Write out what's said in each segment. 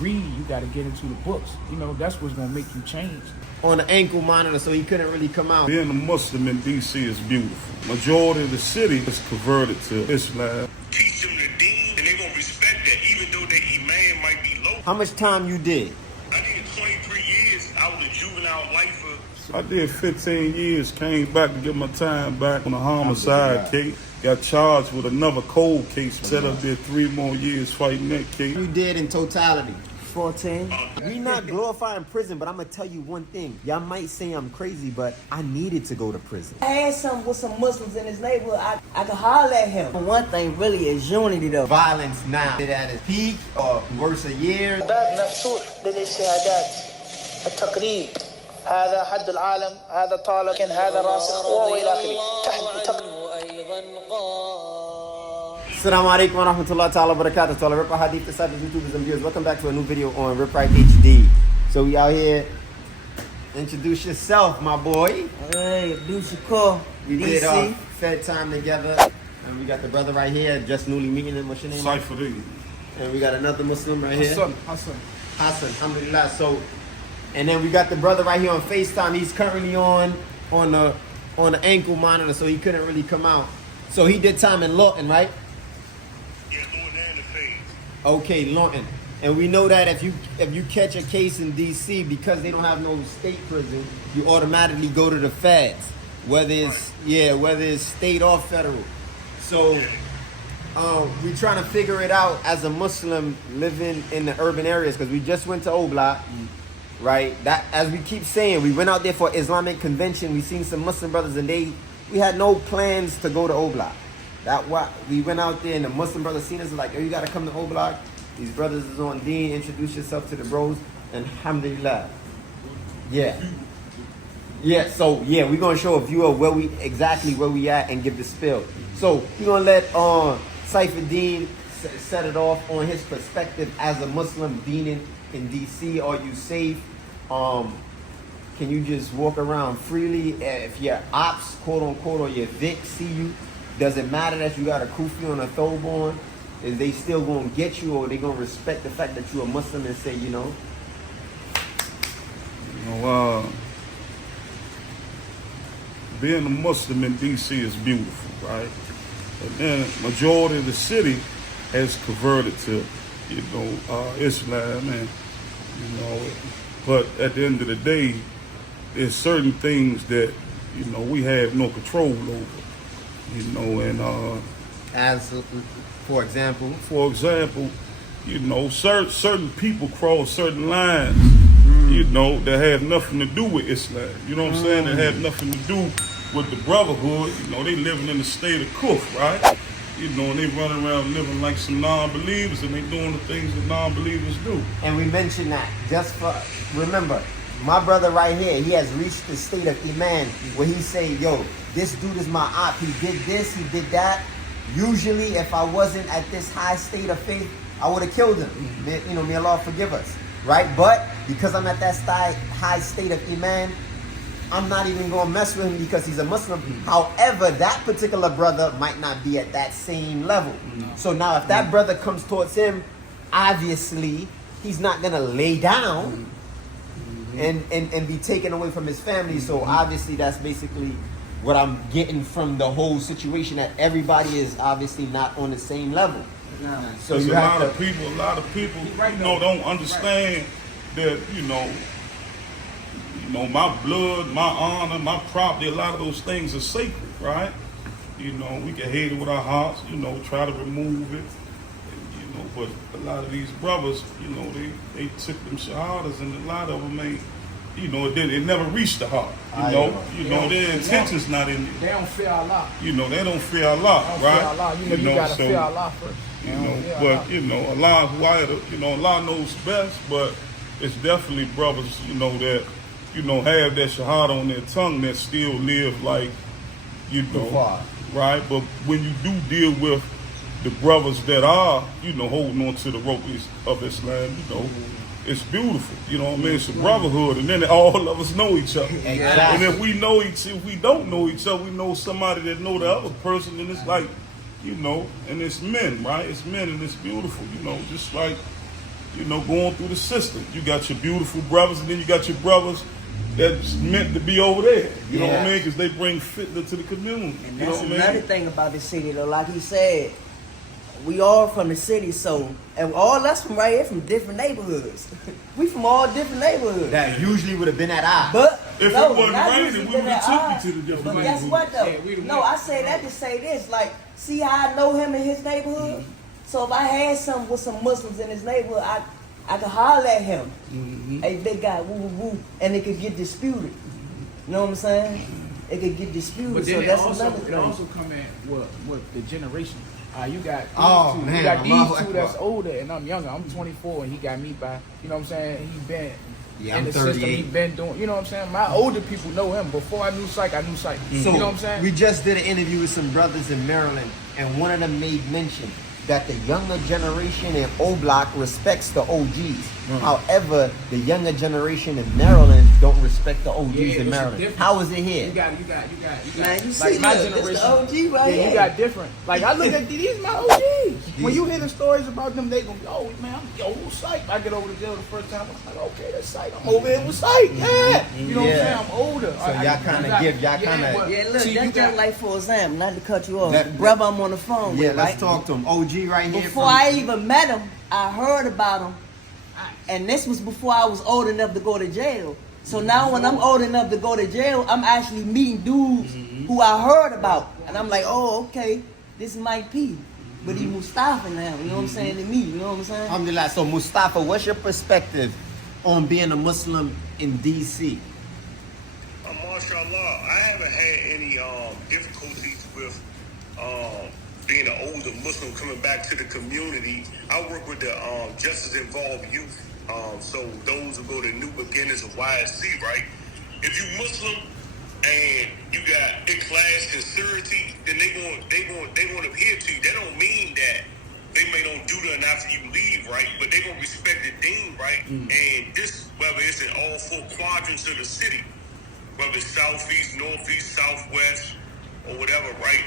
read. You got to get into the books. You know, that's what's gonna make you change. On the ankle monitor, so he couldn't really come out. Being a Muslim in D.C. is beautiful. Majority of the city is converted to Islam. Teach them the deen, and they're gonna respect that, even though their iman might be low. How much time you did? I did 23 years. I was a juvenile lifer. I did 15 years, came back to get my time back on a homicide case. Got charged with another cold case. Set up there 3 more years fighting that case. You did in totality? 14. We not glorifying prison, but I'm gonna tell you one thing. Y'all might say I'm crazy, but I needed to go to prison. I had some with some Muslims in his neighborhood. I could holler at him. One thing really is unity though. Violence now at its peak or worse a year. باب مفتوح للاجتهادات التقريب هذا حد العالم هذا طالب هذا راسخ والى اخره. Assalamu alaikum wa rahmatullahi ta'ala wa barakatuh to all the 𝗪𝗥𝗣𝗪𝗧𝗂 disciples, YouTubers, and viewers. Welcome back to a new video on 𝗪Right HD. So we out here. Introduce yourself, my boy. Hey, 𝗪𝗥𝗣𝗪𝗧𝗂. We did our Fed time together. And we got the brother right here, just newly meeting him. What's your name? 𝗪cie𝗿𝗍𝗂𝗏. And we got another Muslim right here. Hassan. Hassan, alhamdulillah. So, and then we got the brother right here on FaceTime. He's currently on the ankle monitor, so he couldn't really come out. So he did time in Lawton, right? Yeah, Lord and the phase. Okay, Lawton. And we know that if you catch a case in DC, because they don't have no state prison, you automatically go to the feds, whether it's state or federal. So we trying to figure it out as a Muslim living in the urban areas, because we just went to 𝗪𝗏𝗥, right? That, as we keep saying, we went out there for Islamic convention. We seen some Muslim brothers, and we had no plans to go to 𝗪𝗏𝗥. We went out there, and the Muslim brothers seen us like, "Oh, you gotta come to 𝗪𝗏𝗥. These brothers is on deen. Introduce yourself to the bros." And alhamdulillah. Yeah. So we're gonna show a view of where we at and give the spill. So we're gonna let Saifeddin set it off on his perspective as a Muslim being in DC. Are you safe? Can you just walk around freely? If your ops, quote unquote, or your Vic see you, does it matter that you got a kufi on a thobe on? Is they still gonna get you, or they gonna respect the fact that you're a Muslim and say, Being a Muslim in D.C. is beautiful, right? And then majority of the city has converted to, Islam, and but at the end of the day, there's certain things that we have no control over, and as for example, certain people cross certain lines, that have nothing to do with Islam. You know what I'm saying? That have nothing to do with the brotherhood. They living in the state of kufr, right? And they running around living like some non-believers, and they doing the things that non-believers do. And we mentioned that remember, my brother right here, he has reached the state of iman where he say, "Yo, this dude is my op. He did this, he did that. Usually, if I wasn't at this high state of faith, I would have killed him. May Allah forgive us, right? But because I'm at that high state of iman, I'm not even going to mess with him because he's a Muslim. However, that particular brother might not be at that same level. So now if that brother comes towards him, obviously, he's not going to lay down and be taken away from his family. So obviously, that's basically what I'm getting from the whole situation, that everybody is obviously not on the same level. So a lot of people don't understand that, my blood, my honor, my property, a lot of those things are sacred, right? We can hate it with our hearts, try to remove it. But a lot of these brothers, they took them shahadas, and a lot of them ain't, it never reached the heart. Their intention's not in it. They don't fear Allah. They don't fear Allah, right? You gotta fear Allah first. Allah, Allah knows best, but it's definitely brothers, that have that shahada on their tongue that still live like, right? But when you do deal with the brothers that are, holding on to the rope of Islam, it's beautiful. It's a brotherhood, and then all of us know each other. Exactly. And if we don't know each other, we know somebody that know the other person, and it's like, and it's men, right? It's men, and it's beautiful, just like, you know, going through the system. You got your beautiful brothers, and then you got your brothers that's meant to be over there. You know what I mean? Because they bring fitness to the community. And you know that's what I another mean? thing about the city, though. Like he said, we all from the city, so, and all us from right here from different neighborhoods. We from all different neighborhoods. That usually would have been at odds. But If no, it wasn't not raining, usually we been would've at took you odds. to the different But guess what though? Yeah, No, I say that to say this. Like, see how I know him in his neighborhood? So if I had something with some Muslims in his neighborhood, I could holler at him. Hey, big guy, woo woo woo, and it could get disputed. You know what I'm saying? It could get disputed. But then So it that's also, another it thing. also come in with the generation. You got Oh, these two. man, You got Allahu these two that's Akbar. older, and I'm younger. I'm 24, and he got me by. You know what I'm saying? He been Yeah, in I'm the system. 38. He been doing. You know what I'm saying? My older people know him. Before I knew Psych, I knew Psych. So You know what I'm saying? we just did an interview with some brothers in Maryland, and one of them made mention that the younger generation in O Block respects the OGs. However, the younger generation in Maryland don't respect the OGs Yeah, in it's a Maryland. difference. How is it here? You got. Man, you see, Like my look, this generation. the OG right Yeah, here. you got different. Like I look at these my OGs. When you hear the stories about them, they gonna be, oh man, who's Psych? I get over to jail the first time. I'm like, okay, that's Psych. I'm over here with Psych. Yeah, you know what I'm saying? I'm older. So y'all kinda give, y'all kinda- but Yeah, look, see, that's you just got, like, for example, not to cut you off, That- the brother I'm on the phone Yeah, with, let's right? talk to him. OG right here. Before I even met him, I heard about him, and this was before I was old enough to go to jail. So now when I'm old enough to go to jail, I'm actually meeting dudes who I heard about. And I'm like, oh, okay, this might be. But he Mustafa now, you know what I'm saying, to me, you know what I'm saying? Alhamdulillah. So Mustafa, what's your perspective on being a Muslim in DC? Mashallah, I haven't had any difficulties with being an older Muslim coming back to the community. I work with the Justice Involved Youth, so those who go to New Beginners of YSC, right? If you Muslim and you got 𝗥𝗚𝗣𝗥𝗘 sincerity, then they going to adhere to you. That don't mean that they may don't do nothing after you leave, right? But they gonna respect the deen, right? And this, whether it's in all four quadrants of the city, whether it's southeast, northeast, southwest, or whatever, right?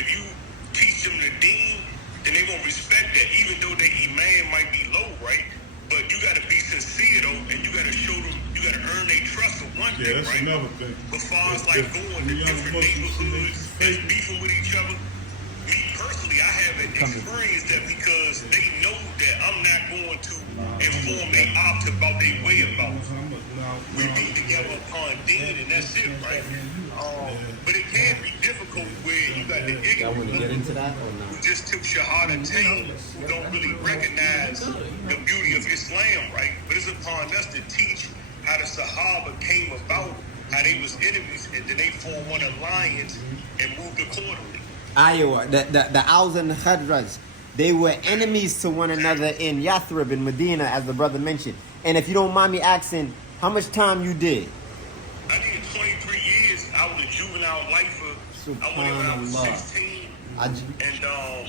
If you teach them the deen, then they're gonna respect that, even though their iman might be low, right? But you gotta be sincere though, and you gotta show them, you gotta earn their trust for one Yeah, thing, that's right? another thing. But far as That's like different. going to The young different Muslims see neighborhoods they that's fake. beefing with each other, me personally, I haven't experienced that because they know that I'm not going to inform their ops about their whereabouts. We be together upon deen, and that's it, right? But it can be difficult where you got the ignorant who just took 𝗪𝗪𝗧𝗓, who don't really recognize the beauty of Islam, right? But it's upon us to teach how the Sahaba came about, how they was enemies, and then they formed one alliance and moved accordingly. Iowa, the Aus and the Khazraj, they were enemies to one another in Yathrib in Medina, as the brother mentioned. And if you don't mind me asking, how much time you did? I did 23 years. I was a juvenile lifer. I went in when I was 16. And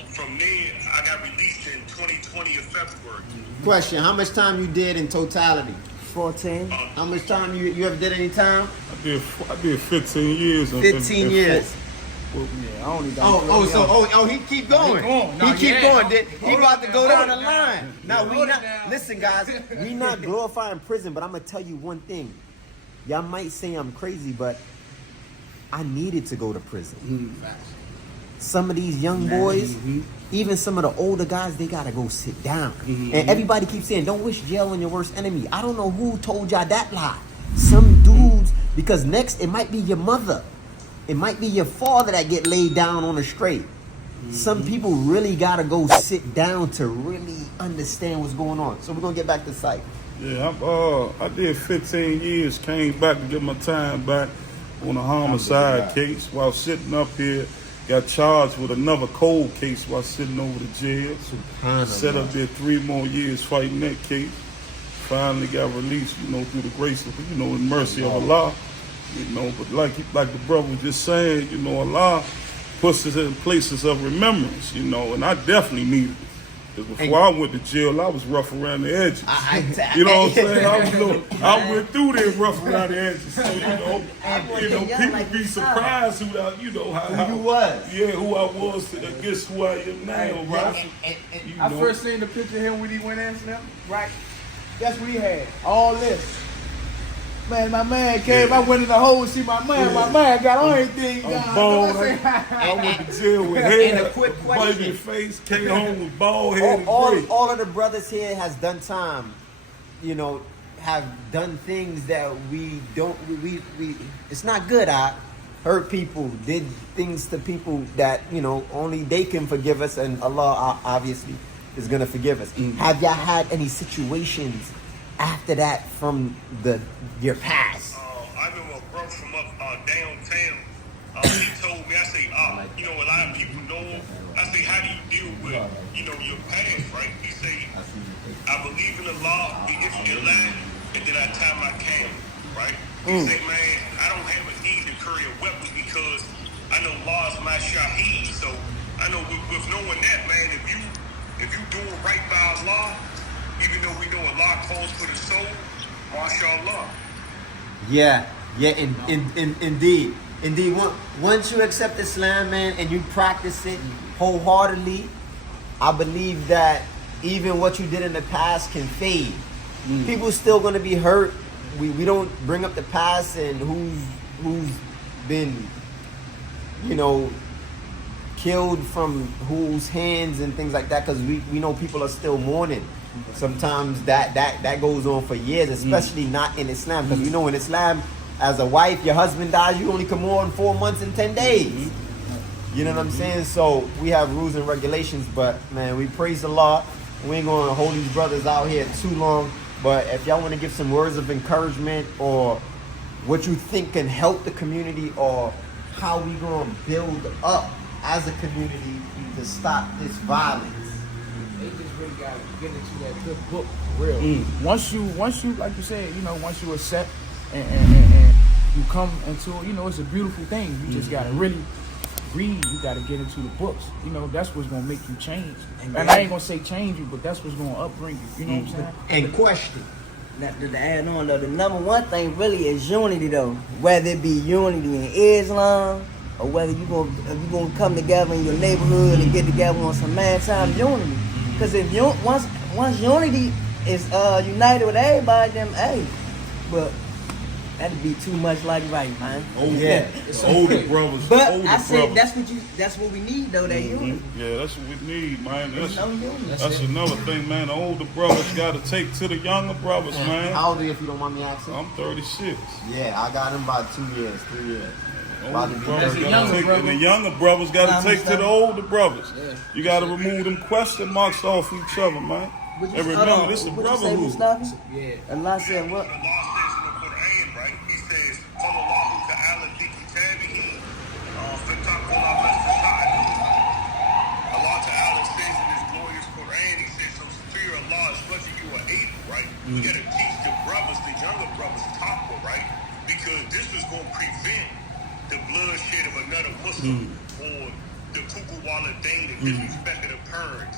from there, I got released in 2020 of February. Question: how much time you did in totality? 14. How much time you ever did any time? I did 15 years. 15 years. yeah, I only got. He keep going. Nah, He keep yeah. going. He about to go down the Hold it line. Now we Hold it not down. listen, guys. We not glorifying prison, but I'm gonna tell you one thing. Y'all might say I'm crazy, but I needed to go to prison. Some of these young boys, even some of the older guys, they gotta go sit down. And everybody keeps saying, "Don't wish jail on your worst enemy." I don't know who told y'all that lie. Some dudes, because next it might be your mother. It might be your father that get laid down on the straight. Some people really gotta go sit down to really understand what's going on. So we're gonna get back to Psych. Yeah, I did 15 years, came back to get my time back on a homicide case while sitting up here. Got charged with another cold case while sitting over the jail. Set up there 3 more years fighting that case. Finally got released, through the grace of, the mercy of Allah. But like the brother was just saying, Allah puts us in places of remembrance, and I definitely needed it. Because before I went to jail, I was rough around the edges. You know what I'm saying? I went through there rough around the edges. So, people be surprised who you was. Yeah, who I was against who I am now, right? I first seen the picture of him when he went in them, right? That's what he had. All this. Man, my man came. I went in the hole to see my man. My man got everything. I'm bald. I went to jail with And hair, a quick question. baby face, came home with bald head. All of the brothers here has done time, have done things that we don't, it's not good. I hurt people, did things to people that, only they can forgive us, and Allah obviously is going to forgive us. Have y'all had any situations after that from your past? I remember a bro from up downtown. He told me, I say, a lot of people know. I say, how do you deal with, your past, right? He say, I believe in Allah, if you lie, and then I tie my can, right? He say, man, I don't have a need to carry a weapon because I know Allah is my shaheed. So I know with knowing that, man, if you doing right by Allah, even though we know Allah calls for the soul, mashallah. Yeah, indeed. Once you accept Islam, man, and you practice it wholeheartedly, I believe that even what you did in the past can fade. People still gonna be hurt. We don't bring up the past and who's been, killed from whose hands and things like that, because we know people are still mourning. Sometimes that goes on for years, especially not in Islam, because we know in Islam, as a wife, your husband dies, you only come on 4 months and 10 days. You know what I'm saying? So we have rules and regulations, but man, we praise Allah. We ain't gonna hold these brothers out here too long, but if y'all want to give some words of encouragement or what you think can help the community, or how we gonna build up as a community to stop this violence. They just really got to get into that good book for real. Once you, like you said, once you accept and you come into, it's a beautiful thing. You just got to really read. You got to get into the books. That's what's going to make you change. And I ain't going to say change you, but that's what's going to upbring you. You know what I'm saying? And question. Now, to add on though, the number one thing really is unity though. Whether it be unity in Islam, or whether you gonna come together in your neighborhood and get together on some man-time unity. Because if once unity is united with everybody, then but that'd be too much like right, man. Oh yeah, older brothers. But older I said brothers. that's what we need though. That unity. Yeah, that's what we need, man. That's That's another thing, man. The older brothers got to take to the younger brothers, man. How old are you, if you don't mind me asking? I'm 36. Yeah, I got him by 2 years, 3 years. Older brothers the gotta younger take, brother. and the younger brothers got to take to the older brothers. Yeah. You got to remove them question marks off each other, man. And remember, this is a brotherhood. Yeah. Allah said what? Allah says in the Quran, right? He says, 𝗪𝗏𝗥𝗑 Allah Ta'ala says in his glorious Quran, he says, so fear Allah as much as you are able, right? We got to teach the brothers, the younger brothers, taqwa, right? Because this is going to prevent the bloodshed of another Muslim, or the 𝗥𝗜𝗣𝗦𝗧𝗜𝗂, the disrespect of the parents,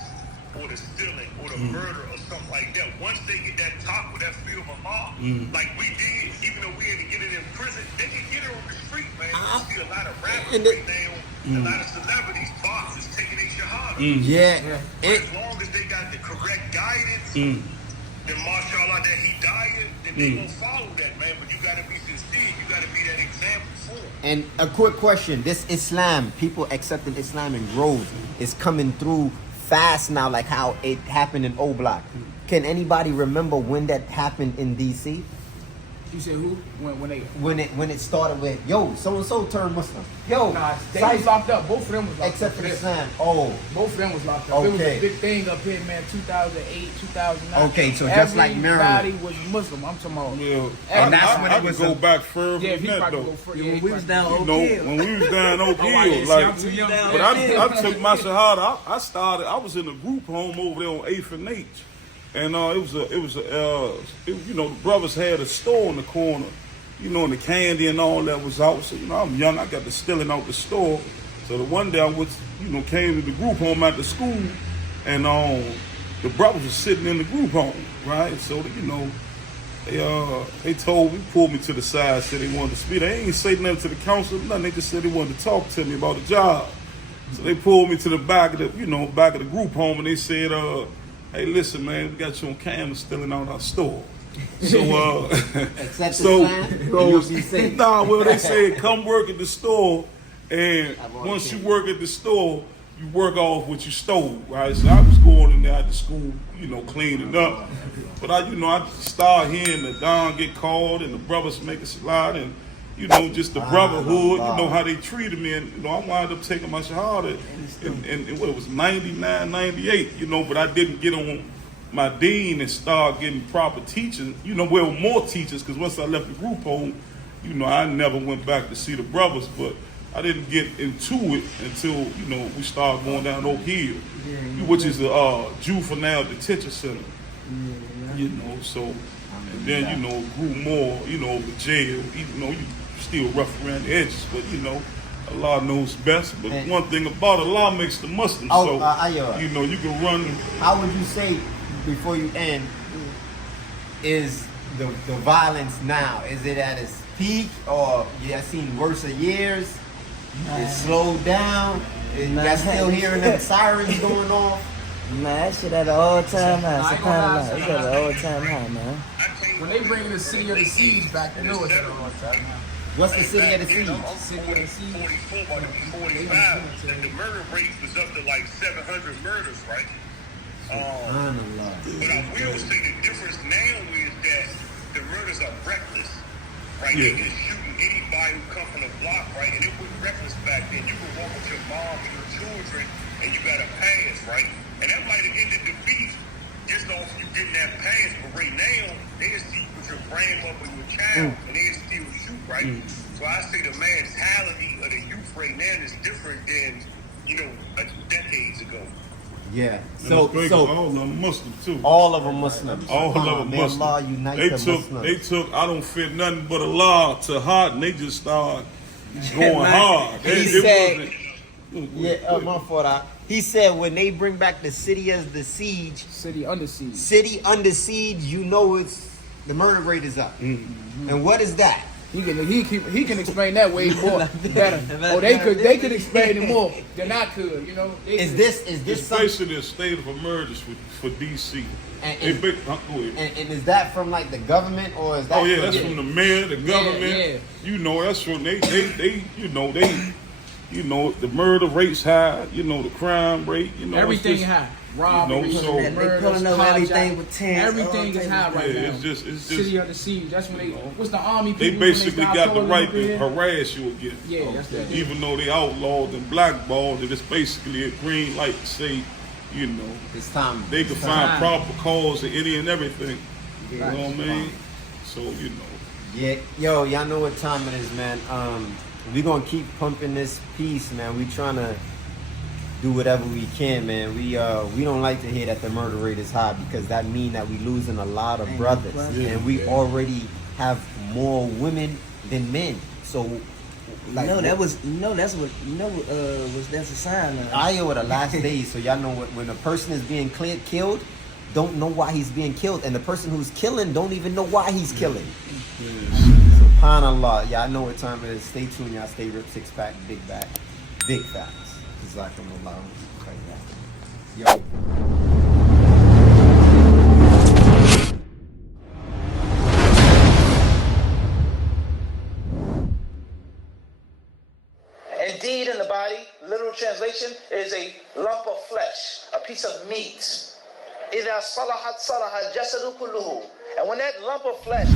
or the stealing, or the murder, or something like that. Once they get that talk with that fear of Allah, like we did, even though we had to get it in prison, they can get it on the street, man. You see a lot of rappers right now, a lot of celebrities, boxers taking their shahada. But as long as they got the correct guidance, then mashallah, that hidayah, then they gonna follow that, man. But you gotta be sincere, you gotta be that example for them. And a quick question: this Islam, people accepting Islam in Grove, is coming through fast now, like how it happened in O Block. Can anybody remember when that happened in DC? You said who? When it started with, yo, so and so turned Muslim. Yo, Nah, they was locked up. Both of them was locked up. except for Islam. Oh, Both of them was locked up. It was Okay. a big thing up here, man. 2008, 2009. Okay, so just like Maryland. Everybody was Muslim. I'm talking about. Yeah, And that's when I it was could go back further Yeah, than he that, probably though. go for Yeah, when we was down You Oak know, Hill. when we was down Oak Oh, I Hill, didn't see, like, I'm too young. but I took my shahada. I was in a group home over there on 8th and H, and the brothers had a store in the corner, and the candy and all that was out. So I'm young, I got to stealing out the store. So the one day I was, came to the group home after school, and the brothers were sitting in the group home, right? So, you know, they pulled me to the side, said they wanted to speak. They ain't say nothing to the council, nothing. They just said they wanted to talk to me about the job. So they pulled me to the back of the group home, and they said, hey, listen, man, we got you on camera stealing out our store. So, Except so, well, they said, come work at the store, and once you work at the store, you work off what you stole, right? So I was going in there after school, you know, cleaning up. But I started hearing the Don get called and the brothers make a slide, and, you know, just the brotherhood, you know, how they treated me. And, you know, I wound up taking my shahada in what it was, 99, 98, you know, but I didn't get on my dean and start getting proper teaching, you know, well, more teachers, because once I left the group home, you know, I never went back to see the brothers, but I didn't get into it until, you know, we started going down Oak Hill, which is a juvenile detention center, you know, so, and then, you know, grew more, you know, the jail, even though you still rough around the edges, but, you know, Allah knows best. But one thing about Allah makes the Muslim, so, you know, you can run. How would you say, before you end, is the violence now? Is it at its peak, or you have seen worse years? It slowed down. You're still hearing them sirens going off. Man, that shit at an all-time high. SubhanAllah. It's at an all-time high, man. When they bring the city of the siege back, you know it's at an all-time high. What's the city of the siege? City of the siege. 44 by the 45, and the murder rate was up to like 700 murders, right? But I will say the difference now is that the murders are reckless, right? They just shooting anybody who come from the block, right? And it was reckless back then. You could walk with your mom and your children, and you got a pass, right? And that might have ended the beef just off you getting that pass. But right now, they'll see you with your grandmother and your child, and they'll still shoot, right? So I say the mentality of the youth right now is different than, you know, like decades ago. Yeah. So all of them Muslim too. All of them Muslims. All of them Muslim. Allah unite They took I don't fit nothing but Allah to heart, and they just started going hard. My fault. He said when they bring back the city as the siege, City under siege. city under siege, you know it's the murder rate is up. And what is that? He can explain that way more better. Or they could explain it more than I could. You know. Is this It's basically a state of emergency for DC. And is that from like the government, or is that? Oh yeah, that's from the mayor, the government. Yeah. You know, that's from they you know, the murder rate's high. You know, the crime rate. You know, Everything high. Robbery, you know, so murders, pulling up everything with tents. Everything is high right now. It's just City of the siege. That's when what's the army people? They basically when got the start right pulling to up in? harass you again. Yeah, that's that. Even though they outlawed and blackballed, it's basically a green light to say, you know, It's time. they can find proper cause of any and everything. You know what I mean? So, you know. Yeah, yo, y'all know what time it is, man. We gonna keep pumping this piece, man. We trying to do whatever we can, man. We don't like to hear that the murder rate is high, because that mean that we losing a lot of brothers, and we already have more women than men. So, like, that's a sign of. I over the last days, so y'all know when a person is being killed, don't know why he's being killed, and the person who's killing don't even know why he's killing. SubhanAllah, y'all know what time it is. Stay tuned, y'all. Stay ripped, six pack, big back, big facts. Jazakumullah. Yo. Indeed, in the body, literal translation is a lump of flesh, a piece of meat. إِذَا صَلَحَتْ صَلَحَ الْجَسَدُ كُلُّهُ. And when that lump of flesh